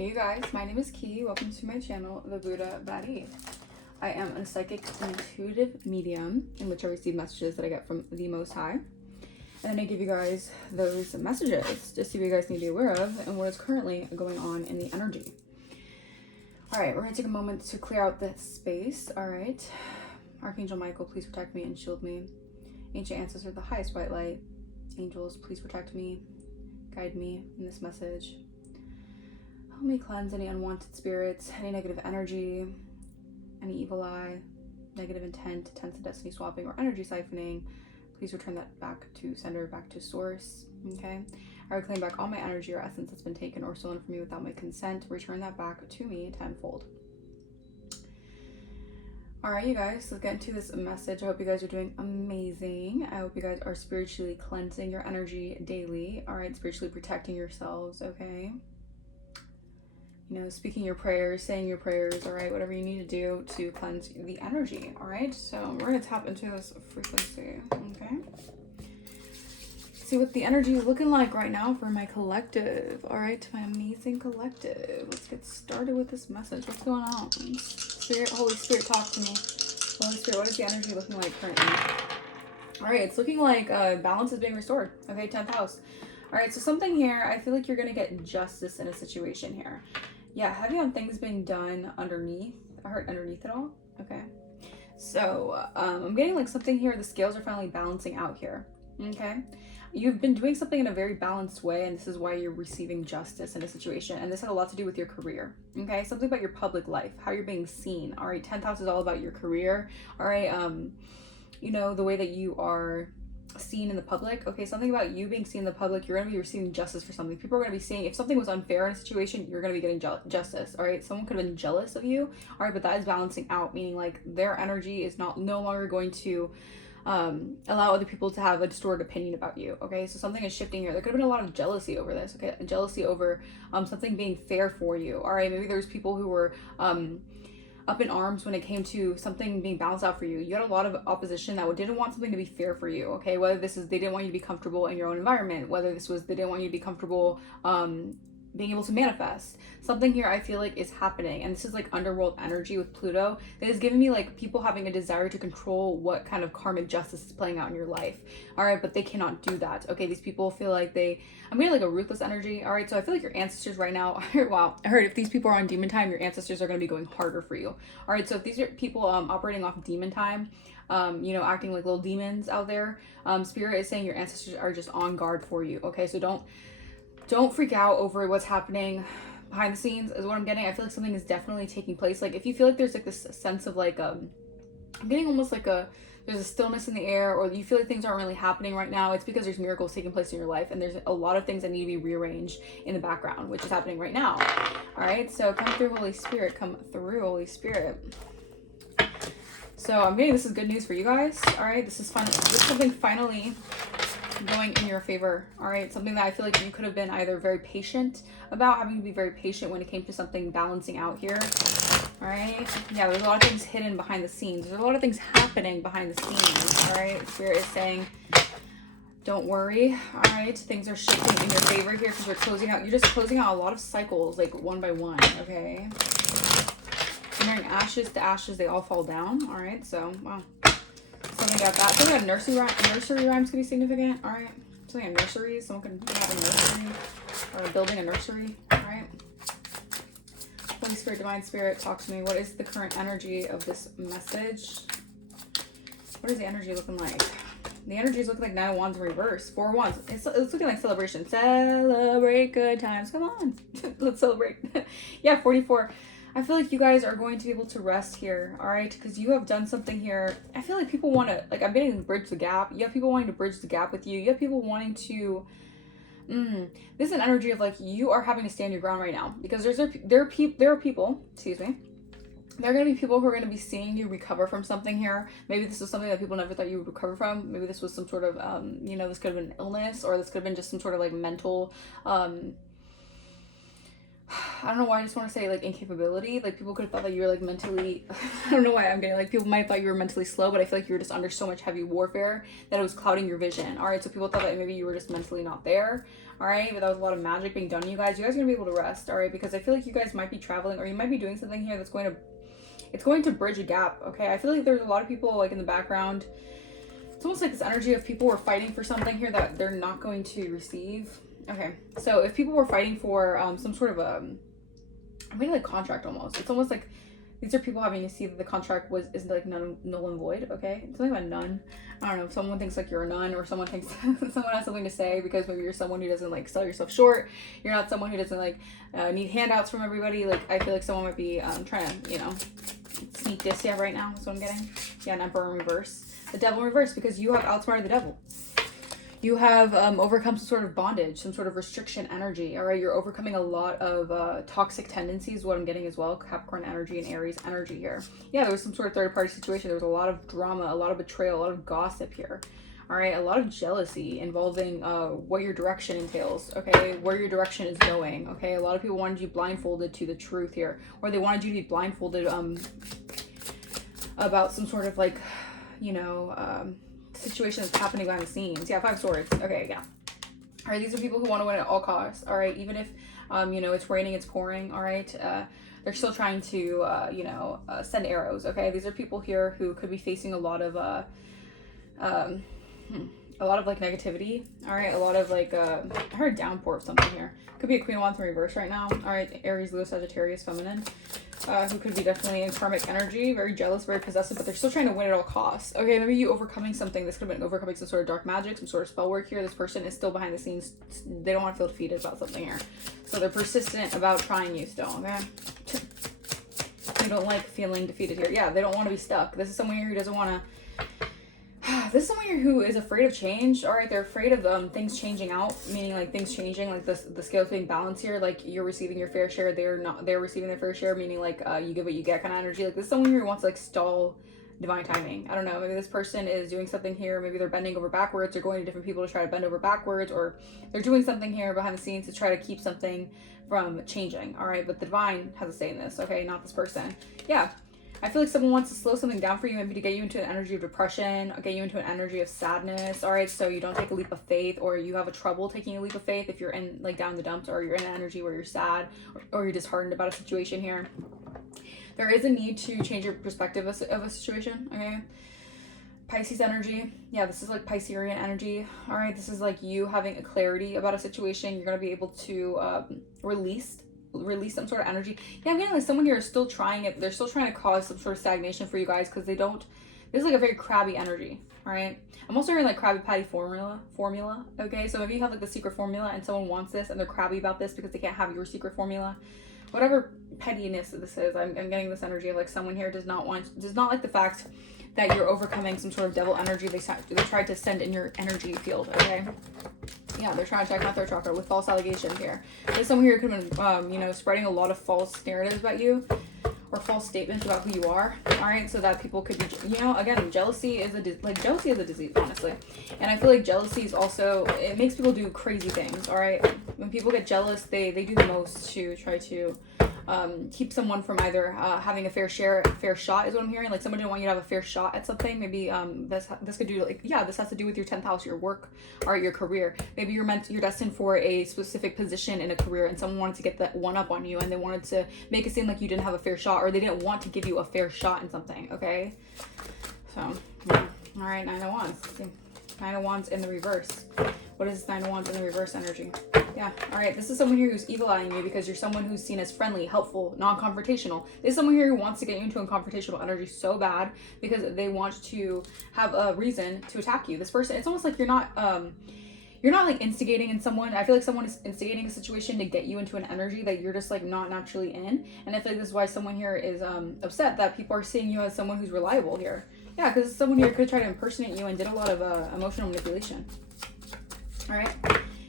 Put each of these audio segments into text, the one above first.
Hey you guys, my name is Ki. Welcome to my channel, The Buddha Body. I am a psychic intuitive medium in which I receive messages that I get from the Most High. And then I give you guys those messages just so you guys need to be aware of and what is currently going on in the energy. Alright, we're going to take a moment to clear out this space. Alright, Archangel Michael, please protect me and shield me. Ancient Ancestor, the highest white light. Angels, please protect me, guide me in this message. Help me cleanse any unwanted spirits, any negative energy, any evil eye, negative intent, attempts of destiny swapping, or energy siphoning. Please return that back to sender, back to source. Okay? I reclaim back all my energy or essence that's been taken or stolen from me without my consent. Return that back to me tenfold. Alright, you guys, let's get into this message. I hope you guys are doing amazing. I hope you guys are spiritually cleansing your energy daily. Alright, spiritually protecting yourselves, okay? You know, speaking your prayers, saying your prayers, all right, whatever you need to do to cleanse the energy, all right? So we're going to tap into this frequency, okay? See what the energy is looking like right now for my collective, all right? My amazing collective. Let's get started with this message. What's going on? Spirit, Holy Spirit, talk to me. Holy Spirit, what is the energy looking like currently? All right, it's looking like balance is being restored, okay? 10th house. All right, so something here, I feel like you're going to get justice in a situation here. Yeah, heavy on things being done underneath. I heard underneath it all. Okay. So, I'm getting like something here. The scales are finally balancing out here. Okay. You've been doing something in a very balanced way, and this is why you're receiving justice in a situation. And this has a lot to do with your career. Okay. Something about your public life, how you're being seen. All right. 10th house is all about your career. All right. You know, the way that you are seen in the public. Okay, something about you being seen in the public, you're going to be receiving justice for something. People are going to be seeing, if something was unfair in a situation, you're going to be getting justice. All right, someone could have been jealous of you. All right, but that is balancing out, meaning like their energy is no longer going to allow other people to have a distorted opinion about you. Okay, so something is shifting here. There could have been a lot of jealousy over this. Okay, jealousy over something being fair for you. All right, maybe there's people who were up in arms when it came to something being balanced out for you. You had a lot of opposition that didn't want something to be fair for you, okay? Whether this is they didn't want you to be comfortable in your own environment, whether this was they didn't want you to be comfortable being able to manifest. Something here I feel like is happening, and this is like underworld energy with Pluto. It is giving me like people having a desire to control what kind of karmic justice is playing out in your life. All right, but they cannot do that. Okay, these people feel like I'm getting like a ruthless energy. All right, so I feel like your ancestors right now, wow, I heard if these people are on demon time, your ancestors are going to be going harder for you. All right, so if these are people operating off demon time, you know, acting like little demons out there, Spirit is saying your ancestors are just on guard for you. Okay, so don't freak out over what's happening behind the scenes is what I'm getting. I feel like something is definitely taking place. Like if you feel like there's like this sense of like I'm getting almost like there's a stillness in the air, or you feel like things aren't really happening right now, it's because there's miracles taking place in your life, and there's a lot of things that need to be rearranged in the background, which is happening right now. All right, so come through, Holy Spirit. Come through, Holy Spirit. So I'm getting this is good news for you guys. All right, this is something finally going in your favor. All right, something that I feel like you could have been either very patient about, having to be very patient when it came to something balancing out here. All right, yeah, there's a lot of things hidden behind the scenes. There's a lot of things happening behind the scenes. All right, Spirit is saying don't worry. All right, things are shifting in your favor here because you're just closing out a lot of cycles like one by one. Okay, comparing ashes to ashes, they all fall down. All right, so wow, something about that. Something about nursery rhymes could be significant. All right, something about nurseries. Someone could have a nursery or building a nursery. All right. Holy Spirit, Divine Spirit, talk to me. What is the current energy of this message? What is the energy looking like? The energy is looking like 9 of Wands in reverse. 4 of Wands. It's looking like celebration. Celebrate good times. Come on. Let's celebrate. Yeah, 44. I feel like you guys are going to be able to rest here, all right? Because you have done something here. I feel like people want to, like, I'm getting to bridge the gap. You have people wanting to bridge the gap with you. You have people wanting to, this is an energy of, like, you are having to stand your ground right now. Because there are people, excuse me, there are going to be people who are going to be seeing you recover from something here. Maybe this is something that people never thought you would recover from. Maybe this was some sort of, you know, this could have been an illness, or this could have been just some sort of, like, mental, I don't know why I just want to say like incapability. Like people could have thought that you were like mentally, I don't know why I'm getting like, people might have thought you were mentally slow, but I feel like you were just under so much heavy warfare that it was clouding your vision. All right, so people thought that maybe you were just mentally not there. All right, but that was a lot of magic being done to you guys. You guys are gonna be able to rest. All right, because I feel like you guys might be traveling, or you might be doing something here that's going to bridge a gap. Okay, I feel like there's a lot of people like in the background. It's almost like this energy of people were fighting for something here that they're not going to receive. Okay, so if people were fighting for some sort of maybe like contract almost. It's almost like these are people having to see that the contract is like null and void. Okay, something about nun. I don't know. If someone thinks like you're a nun, or someone thinks someone has something to say because maybe you're someone who doesn't like sell yourself short. You're not someone who doesn't like need handouts from everybody. Like I feel like someone might be trying to sneak this right now. That's what I'm getting. Yeah, an emperor in reverse. The devil in reverse, because you have outsmarted the devil. You have overcome some sort of bondage, some sort of restriction energy. All right, you're overcoming a lot of toxic tendencies, what I'm getting as well. Capricorn energy and Aries energy here. Yeah, there was some sort of third party situation. There was a lot of drama, a lot of betrayal, a lot of gossip here. All right, a lot of jealousy involving what your direction entails, okay, where your direction is going, okay. A lot of people wanted you blindfolded to the truth here, or they wanted you to be blindfolded about some sort of like, situation that's happening behind the scenes. Yeah, 5 swords. Okay, yeah. All right, these are people who want to win at all costs. All right, even if it's raining, it's pouring. All right, they're still trying to send arrows. Okay, these are people here who could be facing a lot of like negativity. All right, a lot of like I heard downpour of something here. Could be a Queen of Wands in reverse right now. All right, Aries, Leo, Sagittarius, feminine. Who could be definitely in karmic energy, very jealous, very possessive, but they're still trying to win at all costs. Okay, maybe you overcoming something. This could have been overcoming some sort of dark magic, some sort of spell work here. This person is still behind the scenes. They don't want to feel defeated about something here. So they're persistent about trying you still, okay? They don't like feeling defeated here. Yeah, they don't want to be stuck. This is someone here who doesn't want to... This is someone here who is afraid of change. All right, they're afraid of things changing out, meaning like things changing, like the scales being balanced here. Like you're receiving your fair share, they're receiving their fair share, meaning like you give what you get kind of energy. Like this is someone here who wants to like stall divine timing. I don't know, maybe this person is doing something here. Maybe they're bending over backwards, or going to different people to try to bend over backwards, or they're doing something here behind the scenes to try to keep something from changing. All right, but the divine has a say in this, okay, not this person. Yeah. I feel like someone wants to slow something down for you, maybe to get you into an energy of depression, or get you into an energy of sadness. All right, so you don't take a leap of faith, or you have a trouble taking a leap of faith if you're in like down the dumps, or you're in an energy where you're sad, or you're disheartened about a situation here. There is a need to change your perspective of a situation, okay? Pisces energy. Yeah, this is like Piscean energy. All right, this is like you having a clarity about a situation. You're going to be able to release some sort of energy. Yeah, I'm getting like someone here is still trying it. They're still trying to cause some sort of stagnation for you guys, because they don't... This is like a very crabby energy, all right? I'm also hearing like Krabby Patty formula, okay? So maybe you have like the secret formula and someone wants this and they're crabby about this because they can't have your secret formula. Whatever pettiness this is, I'm getting this energy of like someone here does not like the fact that you're overcoming some sort of devil energy they tried to send in your energy field, okay? Yeah, they're trying to attack my third chakra with false allegations here. There's someone here who could have been, spreading a lot of false narratives about you, or false statements about who you are. All right, so that people could be, again, jealousy is a disease, honestly. And I feel like jealousy is also, it makes people do crazy things. All right, when people get jealous, they do the most to try to keep someone from either having a fair shot is what I'm hearing. Like someone didn't want you to have a fair shot at something. Maybe this could do like, yeah, this has to do with your 10th house, your work, or your career. Maybe you're destined for a specific position in a career, and someone wanted to get that one up on you, and they wanted to make it seem like you didn't have a fair shot, or they didn't want to give you a fair shot in something. Okay, so yeah. All right, 9 of Wands. 9 of Wands in the reverse. What is 9 of Wands in the reverse energy? Yeah, all right, this is someone here who's evil-eyeing you because you're someone who's seen as friendly, helpful, non-confrontational. This is someone here who wants to get you into a confrontational energy so bad because they want to have a reason to attack you. This person, it's almost like you're not like instigating in someone. I feel like someone is instigating a situation to get you into an energy that you're just like not naturally in. And I feel like this is why someone here is upset that people are seeing you as someone who's reliable here. Yeah, because someone here could try to impersonate you and did a lot of emotional manipulation. All right.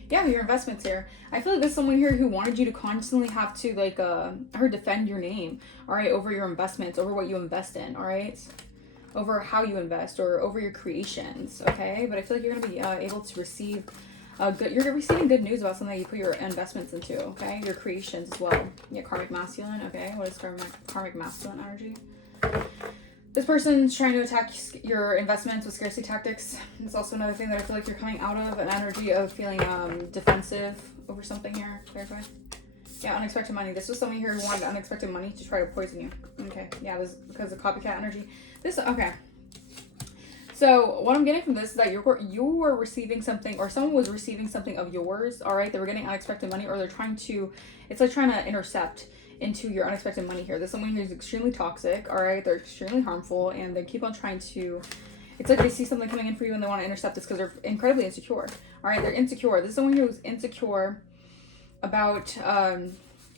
Yeah, your investments here. I feel like there's someone here who wanted you to constantly have to like defend your name, all right, over your investments, over what you invest in, all right, over how you invest, or over your creations, okay? But I feel like you're gonna be able to receive You're receiving good news about something that you put your investments into, okay? Your creations as well. Yeah, karmic masculine, okay? What is karmic masculine energy? This person's trying to attack your investments with scarcity tactics. It's also another thing that I feel like you're coming out of, an energy of feeling defensive over something here. Clarify. Yeah, unexpected money. This was someone here who wanted unexpected money to try to poison you. Okay, yeah, this is because of copycat energy. Okay. So what I'm getting from this is that you were receiving something, or someone was receiving something of yours, all right? They were getting unexpected money, or they're trying to, it's like trying to intercept into your unexpected money here. There's someone who's extremely toxic, all right? They're extremely harmful, and they keep on trying to, it's like they see something coming in for you and they want to intercept this because they're incredibly insecure, all right? They're insecure. This is someone who's insecure about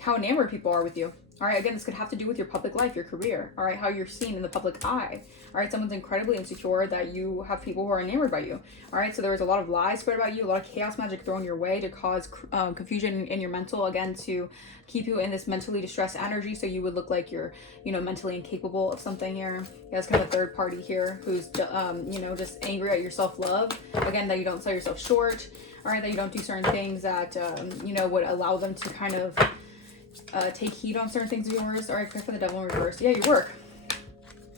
how enamored people are with you. All right, again, this could have to do with your public life, your career, all right, how you're seen in the public eye. All right, someone's incredibly insecure that you have people who are enamored by you. All right, so there was a lot of lies spread about you, a lot of chaos magic thrown your way to cause confusion in your mental, again, to keep you in this mentally distressed energy, so you would look like you're, mentally incapable of something here. Yeah, it's kind of a third party here who's, just angry at your self-love. Again, that you don't sell yourself short. All right, that you don't do certain things that, would allow them to kind of take heed on certain things of yours. All right, for the devil in reverse. Yeah, your work.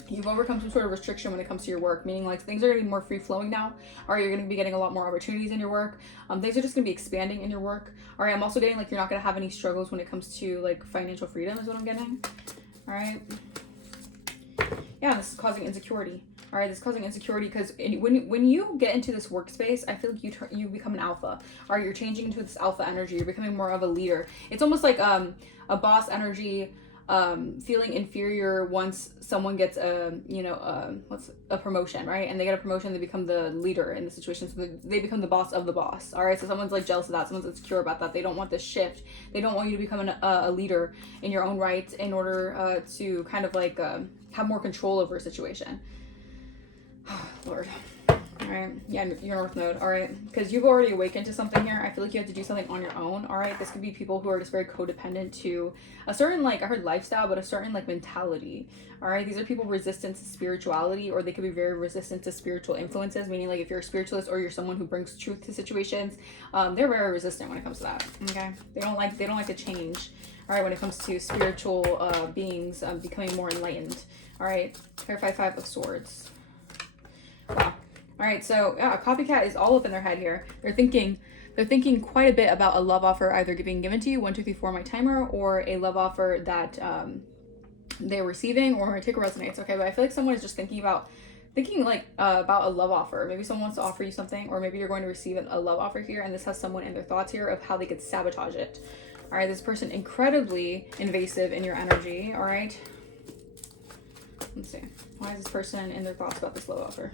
You've overcome some sort of restriction when it comes to your work, meaning like things are going to be more free flowing now. All right, you're going to be getting a lot more opportunities in your work. Things are just going to be expanding in your work. All right, I'm also getting like you're not going to have any struggles when it comes to like financial freedom is what I'm getting. All right. Yeah, this is causing insecurity. All right, this is causing insecurity because when you get into this workspace, I feel like you become an alpha. All right, you're changing into this alpha energy. You're becoming more of a leader. It's almost like a boss energy, feeling inferior once someone gets a promotion, right? And they get a promotion, they become the leader in the situation. So they become the boss of the boss. All right, so someone's like jealous of that. Someone's insecure about that. They don't want this shift. They don't want you to become a leader in your own right in order to kind of like have more control over a situation. Lord. All right, yeah, your North Node. All right, because you've already awakened to something here. I feel like you have to do something on your own. All right, this could be people who are just very codependent to a certain, like, I heard lifestyle, but a certain like mentality. All right, these are people resistant to spirituality, or they could be very resistant to spiritual influences, meaning like if you're a spiritualist or you're someone who brings truth to situations, they're very resistant when it comes to that. Okay, they don't like to change. All right, when it comes to spiritual beings becoming more enlightened. All right, clarify 5 of Swords. Wow. All right, so yeah, a copycat is all up in their head here. They're thinking quite a bit about a love offer either being given to you, 1, 2, 3, 4, my timer, or a love offer that they're receiving, or take a resonates. Okay, but I feel like someone is just thinking about a love offer. Maybe someone wants to offer you something, or maybe you're going to receive a love offer here, and this has someone in their thoughts here of how they could sabotage it. All right, this person incredibly invasive in your energy. All right, let's see. Why is this person in their thoughts about this love offer?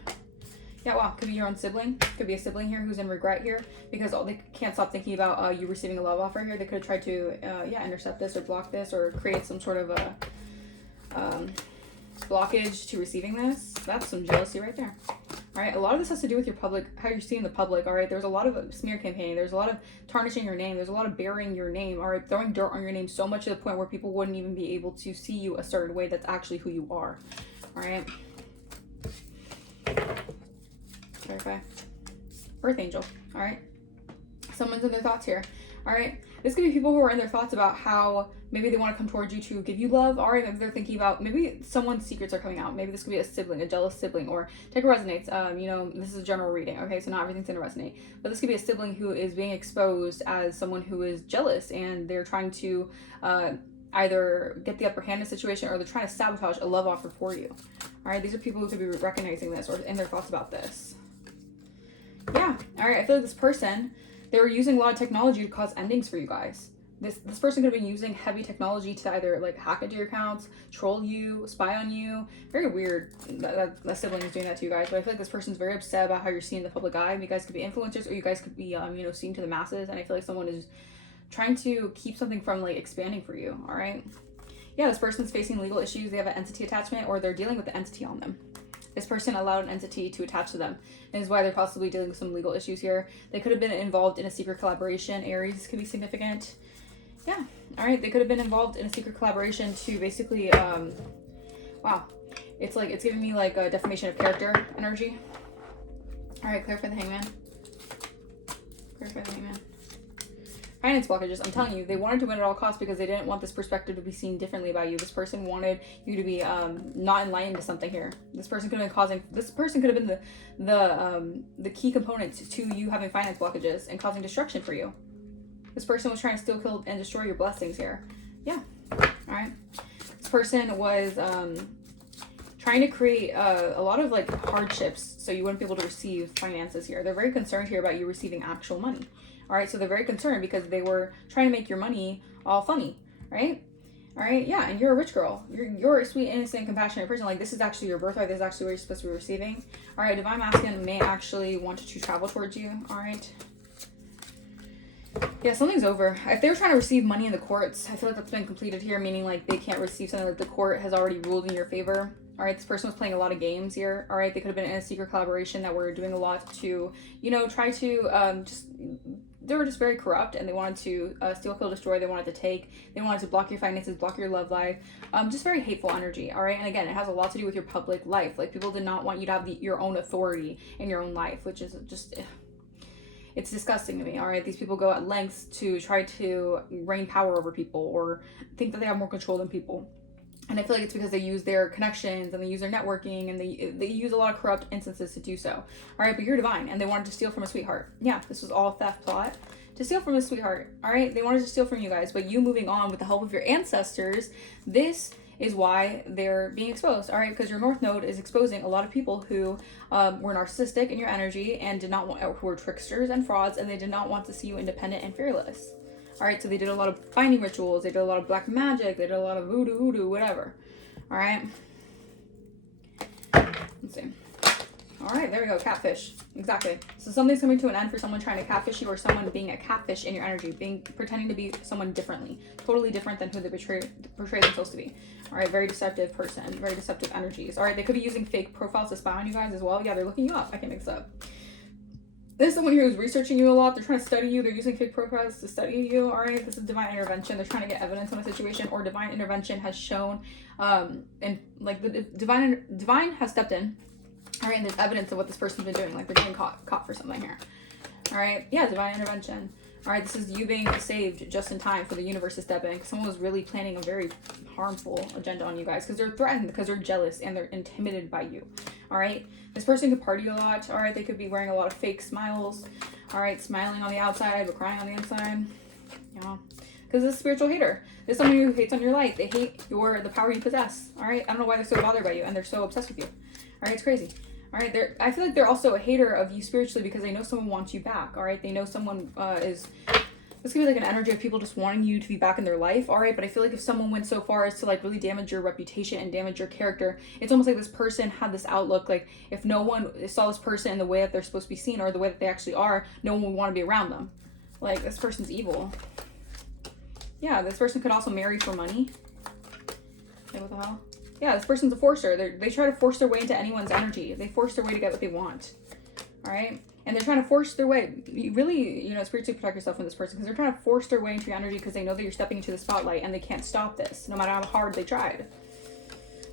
Yeah, wow, could be your own sibling. Could be a sibling here who's in regret here because they can't stop thinking about you receiving a love offer here. They could have tried to, intercept this or block this or create some sort of a blockage to receiving this. That's some jealousy right there. All right, a lot of this has to do with your public, how you're seen in the public. All right, there's a lot of smear campaigning. There's a lot of tarnishing your name. There's a lot of burying your name. All right, throwing dirt on your name so much to the point where people wouldn't even be able to see you a certain way that's actually who you are. All right. Clarify. Earth Angel. All right. Someone's in their thoughts here. All right. This could be people who are in their thoughts about how maybe they want to come towards you to give you love. All right. Maybe they're thinking about maybe someone's secrets are coming out. Maybe this could be a sibling, a jealous sibling, or take a resonates. This is a general reading. Okay. So not everything's going to resonate, but this could be a sibling who is being exposed as someone who is jealous and they're trying to either get the upper hand in a situation or they're trying to sabotage a love offer for you. All right. These are people who could be recognizing this or in their thoughts about this. Yeah. All right. I feel like this person, they were using a lot of technology to cause endings for you guys. This person could have been using heavy technology to either like hack into your accounts, troll you, spy on you. Very weird that sibling is doing that to you guys. But I feel like this person's very upset about how you're seen in the public eye. You guys could be influencers, or you guys could be seen to the masses. And I feel like someone is trying to keep something from like expanding for you. All right. Yeah. This person's facing legal issues. They have an entity attachment, or they're dealing with the entity on them. This person allowed an entity to attach to them, and is why they're possibly dealing with some legal issues here. They could have been involved in a secret collaboration. Aries could be significant. Yeah. All right. They could have been involved in a secret collaboration to basically, wow. It's giving me like a defamation of character energy. All right. Clarify the Hangman. Clarify the Hangman. Finance blockages. I'm telling you, they wanted to win at all costs because they didn't want this perspective to be seen differently by you. This person wanted you to be not enlightened to something here. This person could have been causing. This person could have been the key component to you having finance blockages and causing destruction for you. This person was trying to steal, kill, and destroy your blessings here. Yeah. All right. This person was trying to create a lot of like hardships so you wouldn't be able to receive finances here. They're very concerned here about you receiving actual money. All right, so they're very concerned because they were trying to make your money all funny, right? All right, yeah, and you're a rich girl. You're a sweet, innocent, compassionate person. Like, this is actually your birthright. This is actually what you're supposed to be receiving. All right, Divine Masculine may actually want to travel towards you. All right. Yeah, something's over. If they were trying to receive money in the courts, I feel like that's been completed here, meaning like they can't receive something, like the court has already ruled in your favor. All right, this person was playing a lot of games here. All right, they could have been in a secret collaboration that were doing a lot to, you know, try to they were just very corrupt and they wanted to steal, kill, destroy. They wanted to take. They wanted to block your finances, block your love life. Just very hateful energy. All right, and again, it has a lot to do with your public life. Like, people did not want you to have your own authority in your own life, which is just, it's disgusting to me. All right, these people go at lengths to try to reign power over people or think that they have more control than people. And I feel like it's because they use their connections and they use their networking and they use a lot of corrupt instances to do so. All right, but you're divine and they wanted to steal from a sweetheart. Yeah, this was all a theft plot to steal from a sweetheart. All right, they wanted to steal from you guys, but you moving on with the help of your ancestors, this is why they're being exposed. All right, because your North Node is exposing a lot of people who were narcissistic in your energy and did not want, who were tricksters and frauds, and they did not want to see you independent and fearless. All right, so they did a lot of binding rituals, they did a lot of black magic, they did a lot of voodoo, whatever. All right. Let's see. All right, there we go, catfish. Exactly. So something's coming to an end for someone trying to catfish you or someone being a catfish in your energy, pretending to be someone differently, totally different than who they portray themselves to be. All right, very deceptive person, very deceptive energies. All right, they could be using fake profiles to spy on you guys as well. Yeah, they're looking you up. I can't mix up. There's someone here who's researching you a lot. They're trying to study you. They're using fake profiles to study you. All right, this is divine intervention. They're trying to get evidence on a situation, or divine intervention has shown, and like the divine has stepped in. All right, and there's evidence of what this person's been doing. Like, they're getting caught for something here. All right, yeah, divine intervention. All right, this is you being saved just in time for the universe to step in. Someone was really planning a very harmful agenda on you guys because they're threatened, because they're jealous, and they're intimidated by you. All right, this person could party a lot. All right, they could be wearing a lot of fake smiles. All right, smiling on the outside but crying on the inside. Yeah, because this is a spiritual hater. This is someone who hates on your light. They hate the power you possess. All right, I don't know why they're so bothered by you and they're so obsessed with you. All right, it's crazy. All right, I feel like they're also a hater of you spiritually because they know someone wants you back. All right, they know someone this could be like an energy of people just wanting you to be back in their life. All right, but I feel like if someone went so far as to like really damage your reputation and damage your character, it's almost like this person had this outlook, like if no one saw this person in the way that they're supposed to be seen or the way that they actually are, no one would want to be around them. Like, this person's evil. Yeah, this person could also marry for money. Like, what the hell? Yeah, this person's a forcer. They try to force their way into anyone's energy. They force their way to get what they want. All right? And they're trying to force their way. You really, spiritually protect yourself from this person because they're trying to force their way into your energy because they know that you're stepping into the spotlight and they can't stop this, no matter how hard they tried.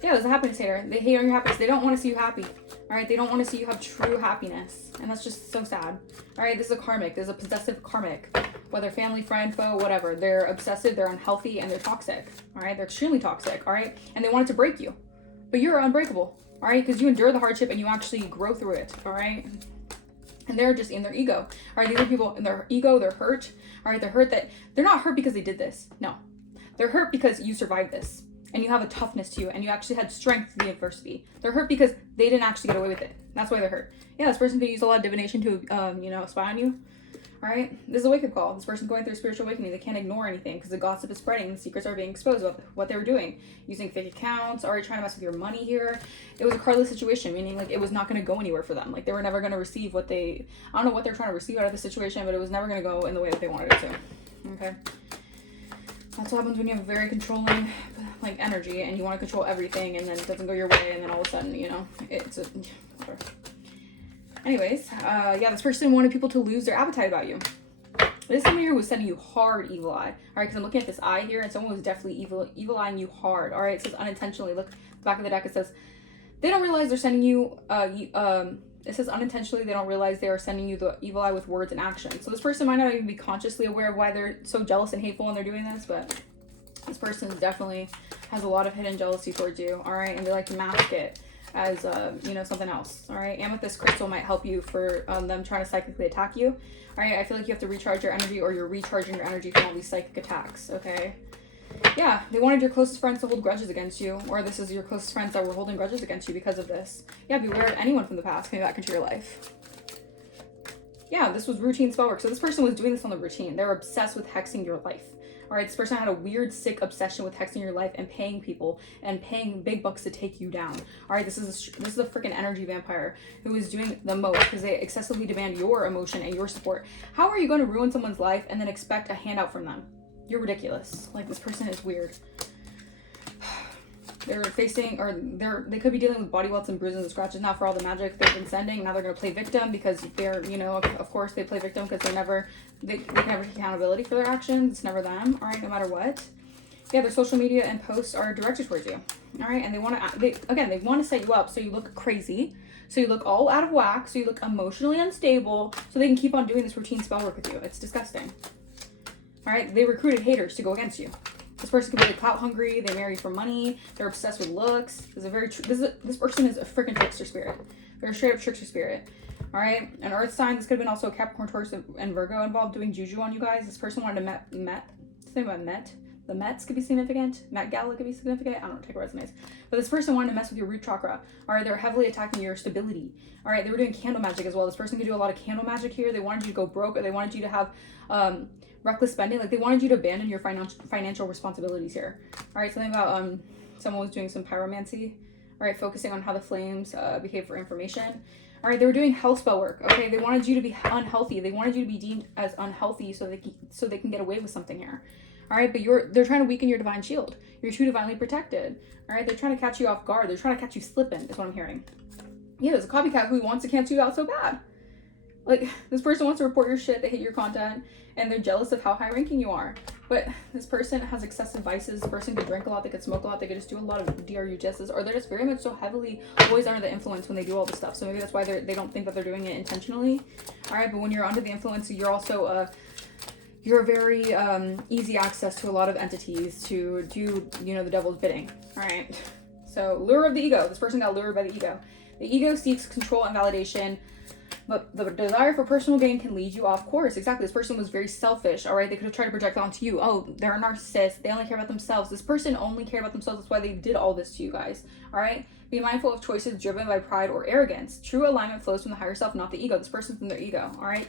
Yeah, there's a happiness hater. They hate on your happiness. They don't want to see you happy. All right? They don't want to see you have true happiness. And that's just so sad. All right? This is a karmic. This is a possessive karmic. Whether family, friend, foe, whatever. They're obsessive, they're unhealthy, and they're toxic. All right? They're extremely toxic. All right? And they wanted to break you. But you're unbreakable. All right? Because you endure the hardship and you actually grow through it. All right? And they're just in their ego. All right? These are people in their ego. They're hurt. All right? They're hurt that they're not hurt because they did this. No. They're hurt because you survived this. And you have a toughness to you. And you actually had strength through the adversity. They're hurt because they didn't actually get away with it. That's why they're hurt. Yeah, this person could use a lot of divination to, spy on you. All right, this is a wake-up call. This person's going through a spiritual awakening. They can't ignore anything because the gossip is spreading. The secrets are being exposed about what they were doing, using fake accounts, already trying to mess with your money here. It was a cardless situation, meaning like it was not going to go anywhere for them. Like, they were never going to receive I don't know what they're trying to receive out of the situation, but it was never going to go in the way that they wanted it to. Okay, that's what happens when you have very controlling like energy and you want to control everything, and then it doesn't go your way, and then all of a sudden, it's a whatever. Anyways, yeah, this person wanted people to lose their appetite about you. This is someone here who was sending you hard evil eye. All right, because I'm looking at this eye here, and someone was definitely evil eyeing you hard. All right, it says unintentionally. Look, the back of the deck, it says they don't realize they're sending you It says unintentionally they don't realize they are sending you the evil eye with words and action. So this person might not even be consciously aware of why they're so jealous and hateful when they're doing this, but this person definitely has a lot of hidden jealousy towards you, all right? And they like to mask it as, you know, something else, all right? Amethyst crystal might help you for them trying to psychically attack you, all right? I feel like you have to recharge your energy, or you're recharging your energy from all these psychic attacks, okay? Yeah, they wanted your closest friends to hold grudges against you, or this is your closest friends that were holding grudges against you because of this. Yeah, beware of anyone from the past coming back into your life. Yeah, this was routine spell work. So this person was doing this on the routine. They're obsessed with hexing your life. All right, this person had a weird, sick obsession with hexing your life and paying people and paying big bucks to take you down. All right, this is a freaking energy vampire who is doing the most because they excessively demand your emotion and your support. How are you going to ruin someone's life and then expect a handout from them? You're ridiculous. Like, this person is weird. They're facing, or they could be dealing with body welts and bruises and scratches now for all the magic they've been sending. Now they're going to play victim because they're, you know, of course they play victim because they can never take accountability for their actions. It's never them, all right, no matter what. Yeah, their social media and posts are directed towards you, all right? And they want to, they want to set you up so you look crazy, so you look all out of whack, so you look emotionally unstable, so they can keep on doing this routine spell work with you. It's disgusting. All right, they recruited haters to go against you. This person could be clout hungry. They marry for money. They're obsessed with looks. This person is a freaking trickster spirit. They're a straight up trickster spirit. All right, an earth sign. This could have been also Capricorn, Taurus, and Virgo involved doing juju on you guys. This person wanted to Met. The Mets could be significant. Met Gala could be significant. I don't know, take resumes. But this person wanted to mess with your root chakra. All right, they're heavily attacking your stability. All right, they were doing candle magic as well. This person could do a lot of candle magic here. They wanted you to go broke, or they wanted you to have reckless spending. Like, they wanted you to abandon your financial responsibilities here. All right, something about someone was doing some pyromancy. All right, focusing on how the flames behave for information. All right, they were doing health spell work. Okay, they wanted you to be unhealthy. They wanted you to be deemed as unhealthy so they can get away with something here. All right, but they're trying to weaken your divine shield. You're too divinely protected. All right, they're trying to catch you off guard. They're trying to catch you slipping, is what I'm hearing. Yeah, there's a copycat who wants to cancel you out so bad. Like, this person wants to report your shit, they hate your content, and they're jealous of how high ranking you are. But this person has excessive vices. This person could drink a lot, they could smoke a lot, they could just do a lot of DRUGSs, or they're just very much so heavily always under the influence when they do all this stuff. So maybe that's why they don't think that they're doing it intentionally. All right, but when you're under the influence, you're also you're very easy access to a lot of entities to do, you know, the devil's bidding. All right, so lure of the ego. This person got lured by the ego. The ego seeks control and validation, but the desire for personal gain can lead you off course. Exactly. This person was very selfish. All right. They could have tried to project onto you. Oh, they're a narcissist. They only care about themselves. This person only cared about themselves. That's why they did all this to you guys. All right. Be mindful of choices driven by pride or arrogance. True alignment flows from the higher self, not the ego. This person's from their ego. All right.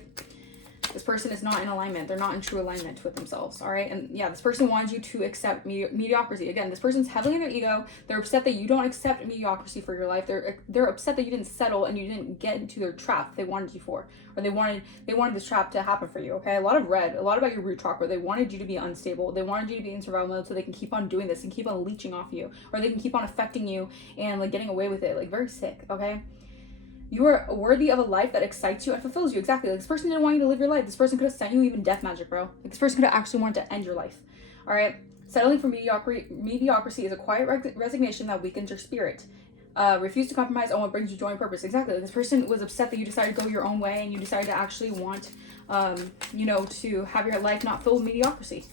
This person is not in alignment. They're not in true alignment with themselves. All right. And yeah, this person wanted you to accept mediocrity. Again, this person's heavily in their ego. They're upset that you don't accept mediocrity for your life. They're upset that you didn't settle and you didn't get into their trap they wanted you for, or they wanted this trap to happen for you. Okay. A lot about your root chakra. They wanted you to be unstable. They wanted you to be in survival mode so they can keep on doing this and keep on leeching off you, or they can keep on affecting you and like getting away with it. Like, very sick. Okay. You are worthy of a life that excites you and fulfills you. Exactly. Like, this person didn't want you to live your life. This person could have sent you even death magic, bro. Like, this person could have actually wanted to end your life. All right. Settling for mediocrity is a quiet resignation that weakens your spirit. Refuse to compromise on what brings you joy and purpose. Exactly. Like, this person was upset that you decided to go your own way and you decided to actually want, you know, to have your life not filled with mediocrity.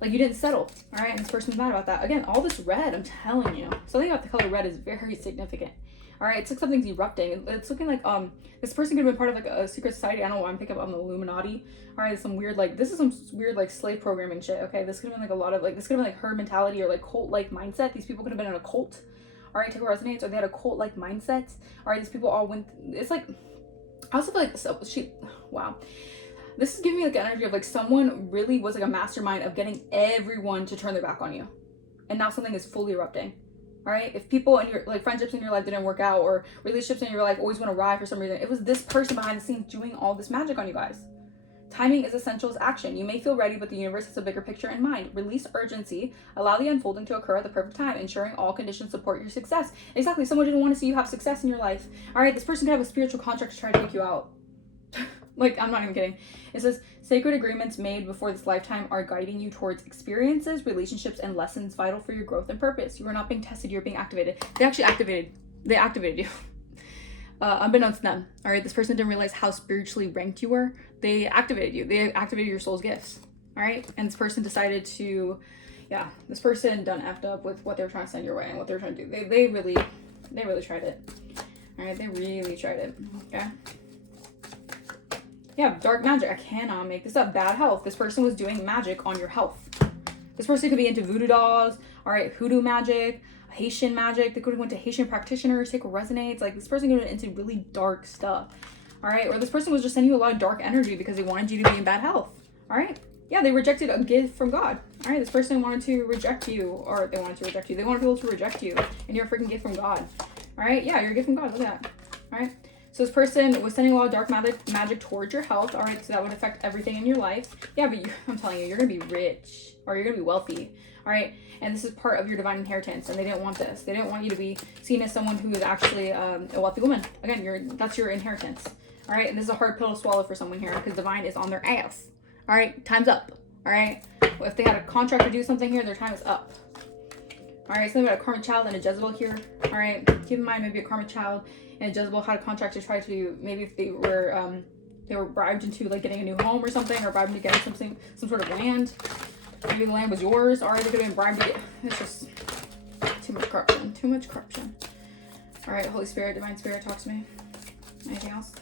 Like, you didn't settle. All right. And this person's mad about that. Again, all this red, I'm telling you. Something about the color red is very significant. All right, it's like something's erupting. It's looking like this person could have been part of like a secret society. I don't know why I'm thinking of the Illuminati. All right, some weird this is some weird like slave programming shit. Okay, this could have been like a lot of this could have been like herd mentality or like cult like mindset. These people could have been in a cult. All right, take what resonates, or they had a cult like mindset. All right, these people all went. It's like, I also feel like wow. This is giving me like energy of like someone really was like a mastermind of getting everyone to turn their back on you, and now something is fully erupting. All right, if people in your like friendships in your life didn't work out, or relationships in your life always went awry for some reason, it was this person behind the scenes doing all this magic on you guys. Timing is essential as action. You may feel ready, but the universe has a bigger picture in mind. Release urgency. Allow the unfolding to occur at the perfect time, ensuring all conditions support your success. Exactly. Someone didn't want to see you have success in your life. All right, this person could have a spiritual contract to try to take you out. Like, I'm not even kidding. It says, sacred agreements made before this lifetime are guiding you towards experiences, relationships, and lessons vital for your growth and purpose. You are not being tested, you're being activated. They activated you. unbeknownst to them, all right, this person didn't realize how spiritually ranked you were. They activated you. They activated your soul's gifts, all right? And this person decided to, yeah, this person done effed up with what they were trying to send your way and what they were trying to do. They really tried it, all right? They really tried it, okay? Yeah, dark magic. I cannot make this up. Bad health. This person was doing magic on your health. This person could be into voodoo dolls, all right, hoodoo magic, Haitian magic. They could have went to Haitian practitioners, sacred resonates. Like, this person got into really dark stuff, all right? Or this person was just sending you a lot of dark energy because they wanted you to be in bad health, all right? Yeah, they rejected a gift from God, all right? This person wanted to reject you, or they wanted to reject you. They wanted people to reject you, and you're a freaking gift from God, all right? Yeah, you're a gift from God. Look at that, all right? So this person was sending a lot of dark magic towards your health, all right? So that would affect everything in your life. Yeah, but I'm telling you, you're going to be rich, or you're going to be wealthy, all right? And this is part of your divine inheritance, and they didn't want this. They didn't want you to be seen as someone who is actually a wealthy woman. Again, that's your inheritance, all right? And this is a hard pill to swallow for someone here because divine is on their ass, all right? Time's up, all right? Well, if they had a contract to do something here, their time is up. All right, something about a karmic child and a Jezebel here, all right? Keep in mind, maybe a karmic child and a Jezebel had a contract to try to, maybe if they were bribed into like getting a new home or something, or bribed into getting some sort of land. Maybe the land was yours, or they could have been bribed to get, it's just too much corruption. All right, Holy Spirit, Divine Spirit, talk to me. Anything else?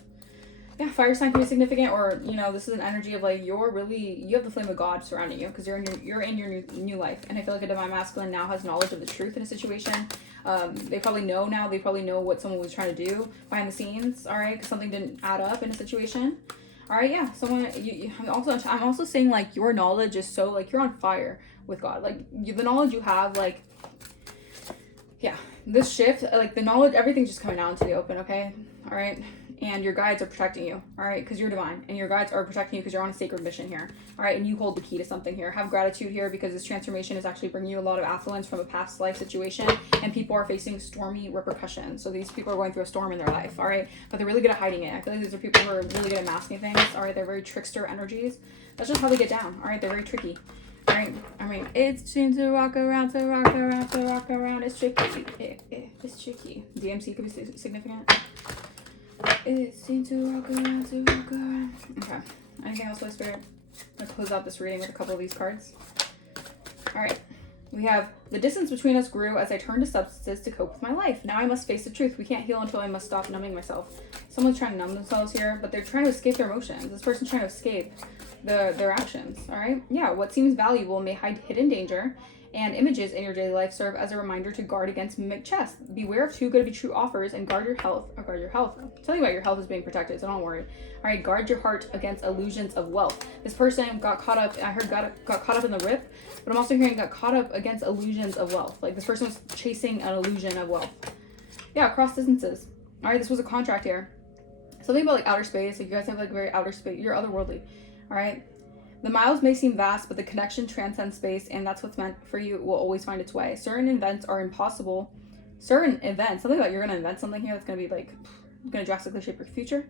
Yeah, fire sign can be significant, or, you know, this is an energy of like, you have the flame of God surrounding you because you're in your new life. And I feel like a divine masculine now has knowledge of the truth in a situation. They probably know what someone was trying to do behind the scenes, all right, because something didn't add up in a situation. All right, yeah, I'm also saying like your knowledge is so, like, you're on fire with God. Like, the knowledge you have, like, yeah, this shift, like, the knowledge, everything's just coming out into the open, okay? All right, and your guides are protecting you, all right, because you're divine, and your guides are protecting you because you're on a sacred mission here, all right, and you hold the key to something here. Have gratitude here because this transformation is actually bringing you a lot of affluence from a past life situation, and people are facing stormy repercussions. So these people are going through a storm in their life, all right, but they're really good at hiding it. I feel like these are people who are really good at masking things, all right. They're very trickster energies. That's just how they get down, all right. They're very tricky, all right. I mean, it's to rock around, to rock around, to rock around. It's tricky. It's tricky. DMC could be significant. It seems to rock around, to rock around. Okay. Anything else, Holy Spirit? Let's close out this reading with a couple of these cards. All right. We have, the distance between us grew as I turned to substances to cope with my life. Now I must face the truth. We can't heal until I must stop numbing myself. Someone's trying to numb themselves here, but they're trying to escape their emotions. This person's trying to escape their actions. All right. Yeah. What seems valuable may hide hidden danger, and images in your daily life serve as a reminder to guard against mimic chess. Beware of too good to be true offers and guard your health. I'm telling you about your health is being protected, so don't worry. All right, guard your heart against illusions of wealth. This person got caught up, I heard got caught up in the rip, but I'm also hearing got caught up against illusions of wealth. Like, this person was chasing an illusion of wealth. Yeah, across distances. All right, this was a contract here. Something about like outer space. Like, you guys have like very outer space. You're otherworldly. All right. The miles may seem vast, but the connection transcends space, and that's what's meant for you will always find its way. Certain events are impossible. Something about you're going to invent something here that's going to be like, going to drastically shape your future.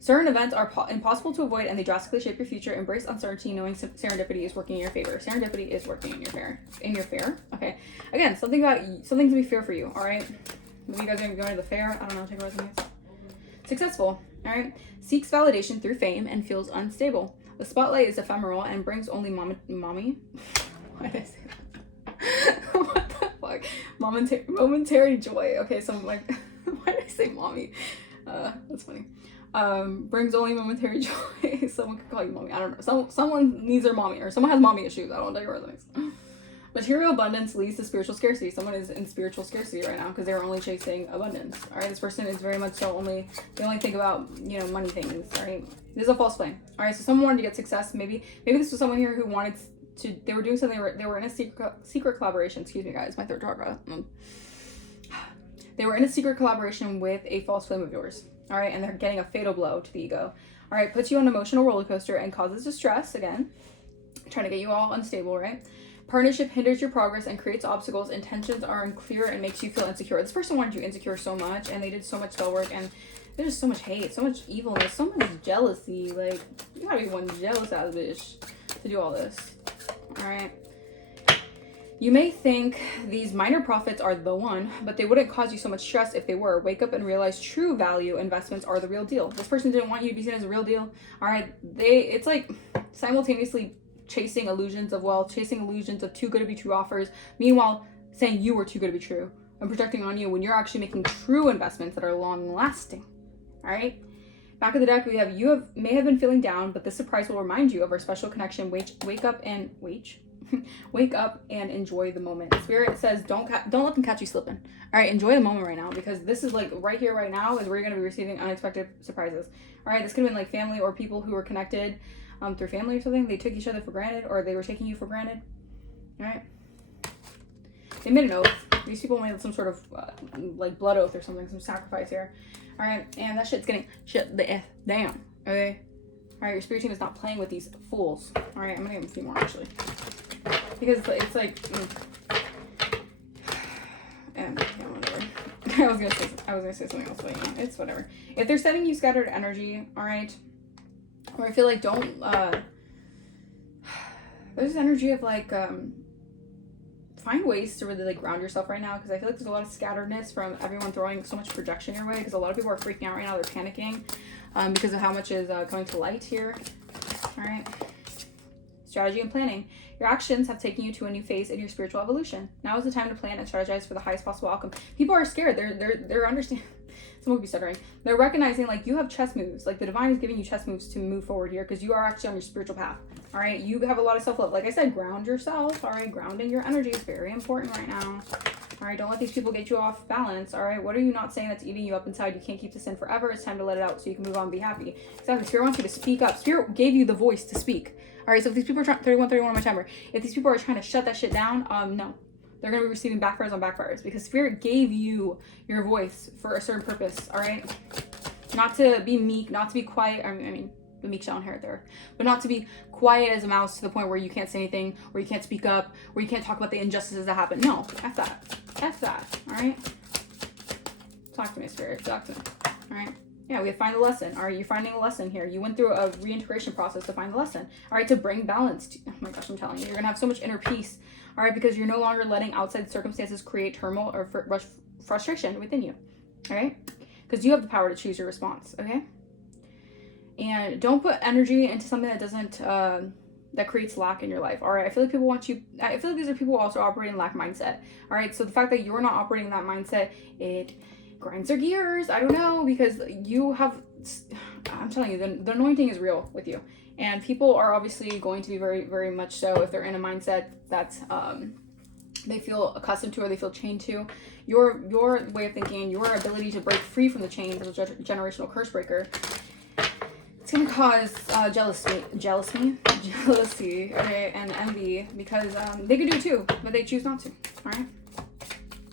Certain events are impossible to avoid, and they drastically shape your future. Embrace uncertainty, knowing serendipity is working in your favor. Serendipity is working in your favor. Okay. Again, something to be fair for you. All right. Maybe you guys are going to go to the fair. I don't know. Take a resume. Successful. All right. Seeks validation through fame and feels unstable. The spotlight is ephemeral and brings only mommy. Why did I say that? What the fuck? Momentary joy. Okay, so I'm like, why did I say mommy? That's funny. Brings only momentary joy. Someone could call you mommy. I don't know. Someone needs their mommy, or someone has mommy issues. I don't know your resumes. Material abundance leads to spiritual scarcity. Someone is in spiritual scarcity right now because they're only chasing abundance. All right, this person is very much so they only think about, you know, money things. All right, this is a false flame. All right, so someone wanted to get success. Maybe this was someone here who wanted to. They were doing something. They were in a secret collaboration. Excuse me, guys. My third chakra. They were in a secret collaboration with a false flame of yours. All right, and they're getting a fatal blow to the ego. All right, puts you on an emotional roller coaster and causes distress again, trying to get you all unstable. Right. Partnership hinders your progress and creates obstacles. Intentions are unclear and makes you feel insecure. This person wanted you insecure so much, and they did so much spell work, and there's just so much hate, so much evilness, so much jealousy. Like, you gotta be one jealous ass bitch to do all this. All right. You may think these minor profits are the one, but they wouldn't cause you so much stress if they were. Wake up and realize true value investments are the real deal. This person didn't want you to be seen as a real deal. All right, it's like simultaneously chasing illusions of wealth, chasing illusions of too good to be true offers, meanwhile saying you were too good to be true and projecting on you when you're actually making true investments that are long lasting. All right. Back of the deck, we have may have been feeling down, but this surprise will remind you of our special connection. Wake up and wake up and enjoy the moment. Spirit says don't let them catch you slipping. All right, enjoy the moment right now, because this is like right here, right now is where you're going to be receiving unexpected surprises. All right, this could have been like family or people who were connected through family or something. They took each other for granted, or they were taking you for granted. All right, they made an oath. These people made some sort of like blood oath or something, some sacrifice here. All right, and that shit's getting shut the F down. Okay. All right, your spirit team is not playing with these fools. All right, I'm gonna give them a few more actually, because it's like, and yeah, whatever. I was gonna say something else, but you know, it's whatever. If they're sending you scattered energy, all right, or I feel like don't. There's energy of like find ways to really like ground yourself right now, because I feel like there's a lot of scatteredness from everyone throwing so much projection your way, because a lot of people are freaking out right now. They're panicking because of how much is coming to light here. All right. Strategy and planning. Your actions have taken you to a new phase in your spiritual evolution. Now is the time to plan and strategize for the highest possible outcome. People are scared. They're understanding. Someone could be stuttering. They're recognizing like you have chess moves. Like the divine is giving you chess moves to move forward here, because you are actually on your spiritual path. All right. You have a lot of self-love. Like I said, ground yourself. All right. Grounding your energy is very important right now. All right. Don't let these people get you off balance. All right. What are you not saying that's eating you up inside? You can't keep this in forever. It's time to let it out so you can move on and be happy. Exactly. Spirit wants you to speak up. Spirit gave you the voice to speak. All right. So if these people are trying, 31 on my timer, if these people are trying to shut that shit down, no. They're going to be receiving backfires on backfires, because Spirit gave you your voice for a certain purpose, all right? Not to be meek, not to be quiet. I mean, the meek shall inherit the earth. But not to be quiet as a mouse to the point where you can't say anything, where you can't speak up, where you can't talk about the injustices that happen. No, F that. F that, all right? Talk to me, Spirit. Talk to me, all right? Yeah, we have find the lesson. All right, you're finding a lesson here. You went through a reintegration process to find the lesson. All right, to bring balance. Oh my gosh, I'm telling you, you're going to have so much inner peace. All right, because you're no longer letting outside circumstances create turmoil or frustration within you. All right, because you have the power to choose your response. Okay, and don't put energy into something that doesn't that creates lack in your life. All right, I feel like people want you. I feel like these are people who also operate in lack mindset. All right, so the fact that you're not operating in that mindset, it grinds their gears. I don't know, because you have. I'm telling you, the anointing is real with you. And people are obviously going to be very, very much so if they're in a mindset that's they feel accustomed to or they feel chained to. Your way of thinking, your ability to break free from the chains as a generational curse breaker, it's going to cause jealousy, okay, and envy, because they could do it too, but they choose not to, all right?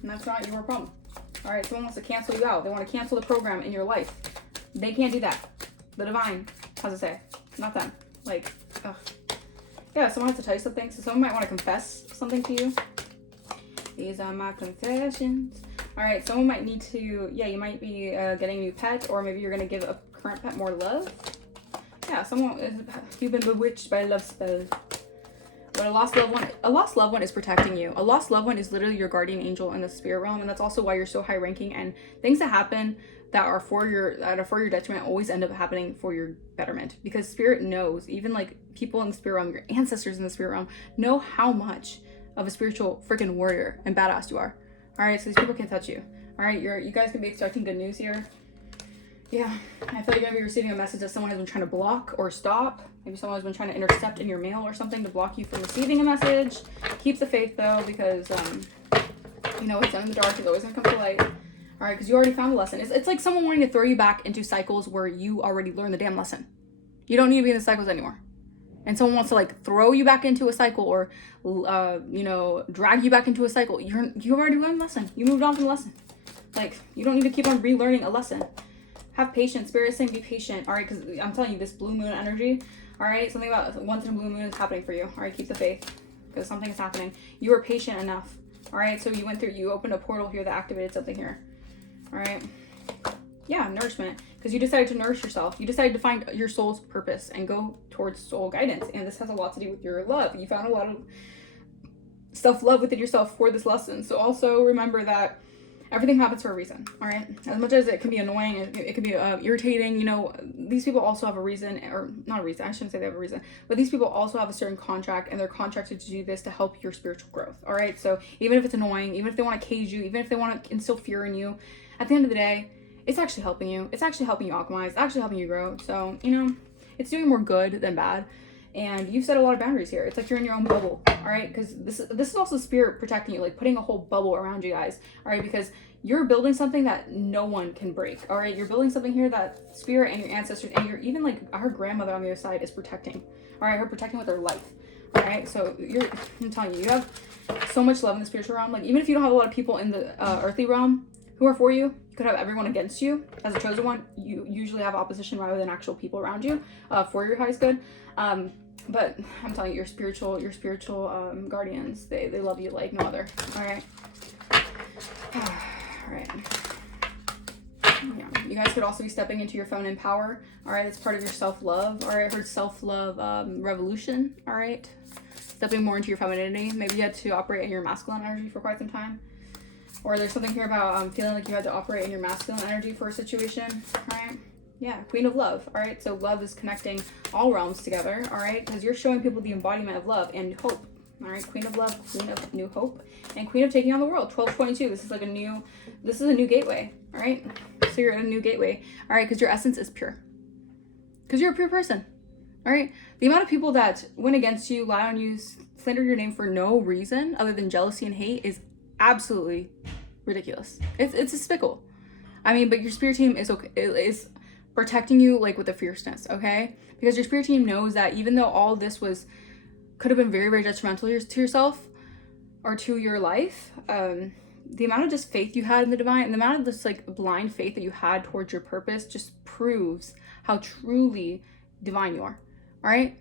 And that's not your problem. All right, someone wants to cancel you out. They want to cancel the program in your life. They can't do that. The divine has to say. Not them. Like, ugh. Yeah, someone has to tell you something. So someone might want to confess something to you. These are my confessions. All right, someone might need to, yeah, you might be getting a new pet, or maybe you're going to give a current pet more love. Yeah, you've been bewitched by a love spell. But a lost loved one is protecting you. A lost loved one is literally your guardian angel in the spirit realm, and that's also why you're so high ranking, and things that happen that are for your detriment always end up happening for your betterment, because spirit knows, even like people in the spirit realm, your ancestors in the spirit realm know how much of a spiritual freaking warrior and badass you are. All right, so these people can't touch you. All right, you guys can be expecting good news here. Yeah, I feel like you're gonna be receiving a message that someone has been trying to block or stop. Maybe someone has been trying to intercept in your mail or something to block you from receiving a message. Keep the faith though, because you know, what's done in the dark is always gonna come to light. All right, because you already found the lesson. It's like someone wanting to throw you back into cycles where you already learned the damn lesson. You don't need to be in the cycles anymore. And someone wants to like throw you back into a cycle, or you know, drag you back into a cycle. You've already learned the lesson. You moved on from the lesson. Like, you don't need to keep on relearning a lesson. Have patience. Spirit is saying be patient. All right, because I'm telling you, this blue moon energy, all right, something about once in a blue moon is happening for you. All right, keep the faith, because something is happening. You were patient enough. All right, so you opened a portal here that activated something here. All right, yeah, nourishment, because you decided to nourish yourself. You decided to find your soul's purpose and go towards soul guidance, and this has a lot to do with your love. You found a lot of self-love within yourself for this lesson. So also remember that everything happens for a reason, all right? As much as it can be annoying, it can be irritating, you know, these people also have a reason, or not a reason, I shouldn't say they have a reason, but these people also have a certain contract, and they're contracted to do this to help your spiritual growth, all right? So even if it's annoying, even if they want to cage you, even if they want to instill fear in you, at the end of the day, it's actually helping you. It's actually helping you alchemize. It's actually helping you grow. So, you know, it's doing more good than bad. And you've set a lot of boundaries here. It's like you're in your own bubble, all right? Because this is also spirit protecting you, like putting a whole bubble around you guys, all right? Because you're building something that no one can break, all right? You're building something here that spirit and your ancestors, and you're even like our grandmother on the other side is protecting, all right? Her protecting with her life, all right? So I'm telling you, you have so much love in the spiritual realm. Like even if you don't have a lot of people in the earthly realm who are for you, you could have everyone against you. As a chosen one, you usually have opposition rather than actual people around you for your highest good. But I'm telling you, your spiritual guardians, they love you like no other. All right. All right. Yeah. You guys could also be stepping into your feminine power. All right. It's part of your self-love. All right. I heard self-love revolution. All right. Stepping more into your femininity. Maybe you had to operate in your masculine energy for quite some time. Or there's something here about feeling like you had to operate in your masculine energy for a situation. All right. Yeah, Queen of Love, all right? So love is connecting all realms together, all right? Because you're showing people the embodiment of love and hope, all right? Queen of Love, Queen of New Hope, and Queen of Taking on the World, 1222. This is like a new gateway, all right? So you're at a new gateway, all right? Because your essence is pure. Because you're a pure person, all right? The amount of people that went against you, lie on you, slander your name for no reason other than jealousy and hate is absolutely ridiculous. It's despicable. I mean, but your spirit team is okay. Is protecting you like with a fierceness, okay? Because your spirit team knows that even though all this could have been very, very detrimental to yourself or to your life, the amount of just faith you had in the divine and the amount of this like blind faith that you had towards your purpose just proves how truly divine you are, all right?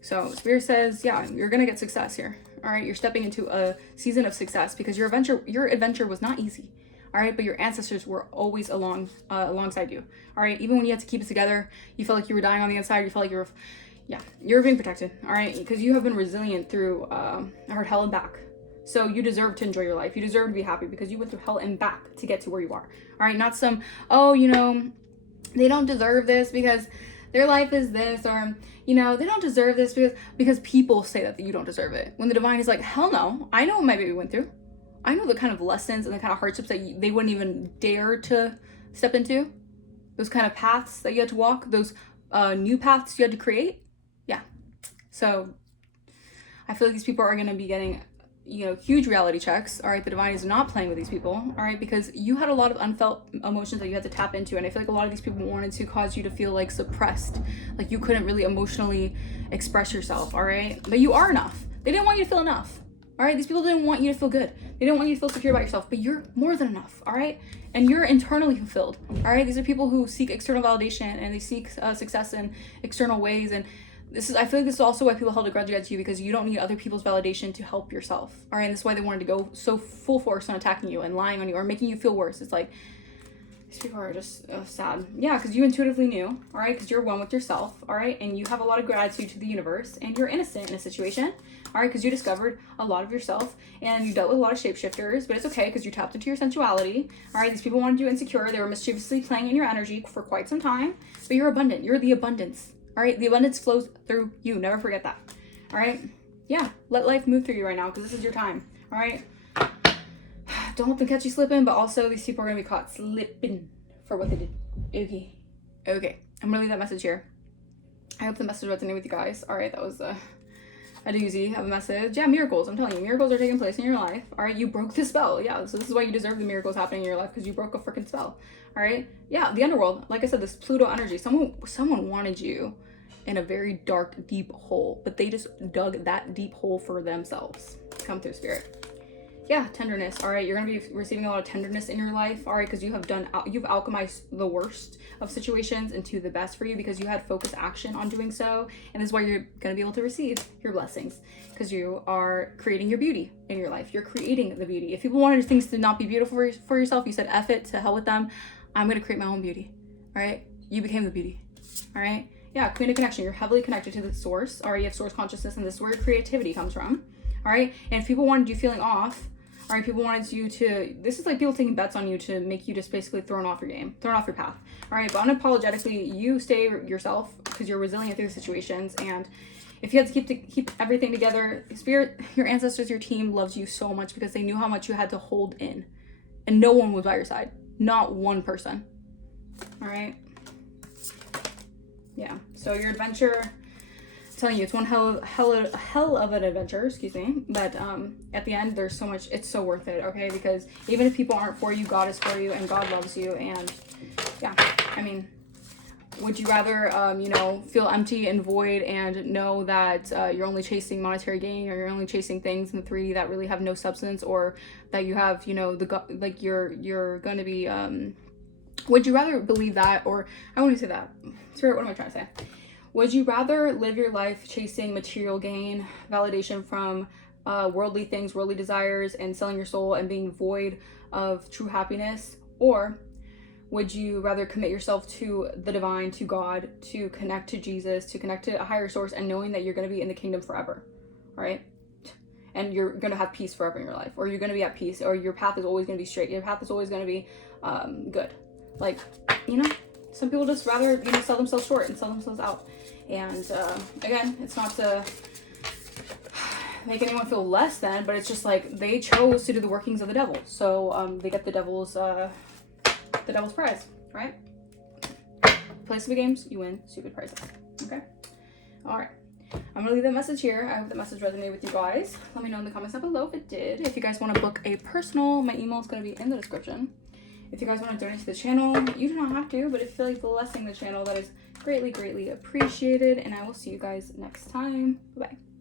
So spirit says, yeah, you're gonna get success here, all right? You're stepping into a season of success because your adventure was not easy. All right, but your ancestors were always alongside you. All right, even when you had to keep it together, you felt like you were dying on the inside. You felt like you're being protected. All right, because you have been resilient through hell and back. So you deserve to enjoy your life. You deserve to be happy because you went through hell and back to get to where you are. All right, not some they don't deserve this because their life is this, or they don't deserve this because people say that you don't deserve it. When the divine is like, hell no, I know what my baby went through. I know the kind of lessons and the kind of hardships that they wouldn't even dare to step into. Those kind of paths that you had to walk. Those new paths you had to create. Yeah. So I feel like these people are going to be getting, huge reality checks. All right. The divine is not playing with these people. All right. Because you had a lot of unfelt emotions that you had to tap into. And I feel like a lot of these people wanted to cause you to feel like suppressed. Like you couldn't really emotionally express yourself. All right. But you are enough. They didn't want you to feel enough. All right, these people didn't want you to feel good. They didn't want you to feel secure about yourself, but you're more than enough, all right? And you're internally fulfilled, all right? These are people who seek external validation and they seek success in external ways. And I feel like this is also why people held a grudge against you, because you don't need other people's validation to help yourself, all right? And this is why they wanted to go so full force on attacking you and lying on you or making you feel worse. It's like, these people are just sad. Yeah, because you intuitively knew, all right? Because you're one with yourself, all right? And you have a lot of gratitude to the universe, and you're innocent in a situation, all right? Because you discovered a lot of yourself, and you dealt with a lot of shapeshifters, but it's okay because you tapped into your sensuality, all right? These people wanted you insecure. They were mischievously playing in your energy for quite some time, but you're abundant. You're the abundance, all right? The abundance flows through you. Never forget that, all right? Yeah, let life move through you right now because this is your time, all right? Don't let them catch you slipping, but also these people are going to be caught slipping for what they did. Okay. I'm going to leave that message here. I hope the message resonated with you guys. All right, that was a doozy of a message. Yeah, miracles. I'm telling you, miracles are taking place in your life. All right, you broke the spell. Yeah, so this is why you deserve the miracles happening in your life, because you broke a freaking spell. All right? Yeah, the underworld. Like I said, this Pluto energy. Someone wanted you in a very dark, deep hole, but they just dug that deep hole for themselves. Come through, spirit. Yeah, tenderness. All right, you're gonna be receiving a lot of tenderness in your life. All right, because you've alchemized the worst of situations into the best for you because you had focused action on doing so, and this is why you're gonna be able to receive your blessings because you are creating your beauty in your life. You're creating the beauty. If people wanted things to not be beautiful for yourself, you said, "F it, to hell with them. I'm gonna create my own beauty." All right, you became the beauty. All right, yeah, Queen of Connection. You're heavily connected to the source. All right, you have source consciousness, and this is where your creativity comes from. All right. And if people wanted you feeling off, all right, people wanted you to, this is like people taking bets on you to make you just basically thrown off your game, thrown off your path. All right. But unapologetically, you stay yourself because you're resilient through situations. And if you had to keep everything together, spirit, your ancestors, your team loves you so much because they knew how much you had to hold in. And no one was by your side. Not one person. All right. Yeah. So your adventure, I'm telling you, it's one hell of an adventure, excuse me. But at the end, there's so much, it's so worth it, okay? Because even if people aren't for you, God is for you and God loves you. And yeah, I mean, would you rather, you know, feel empty and void and know that you're only chasing monetary gain, or you're only chasing things in the 3D that really have no substance, or that you have, you know, like you're going to be, would you rather believe that? Or I want to say that, Spirit, what am I trying to say? Would you rather live your life chasing material gain, validation from worldly things, worldly desires, and selling your soul and being void of true happiness? Or would you rather commit yourself to the divine, to God, to connect to Jesus, to connect to a higher source, and knowing that you're going to be in the kingdom forever, right? And you're going to have peace forever in your life, or you're going to be at peace, or your path is always going to be straight. Your path is always going to be good. Like, you know, some people just rather, you know, sell themselves short and sell themselves out. And again, it's not to make anyone feel less than, but it's just like they chose to do the workings of the devil. So they get the devil's prize, right? Play stupid games, you win stupid prizes. Okay? All right. I'm going to leave that message here. I hope the message resonated with you guys. Let me know in the comments down below if it did. If you guys want to book a personal, my email is going to be in the description. If you guys want to donate to the channel, you do not have to, but if you feel like blessing the channel, that is greatly, greatly appreciated. And I will see you guys next time. Bye-bye.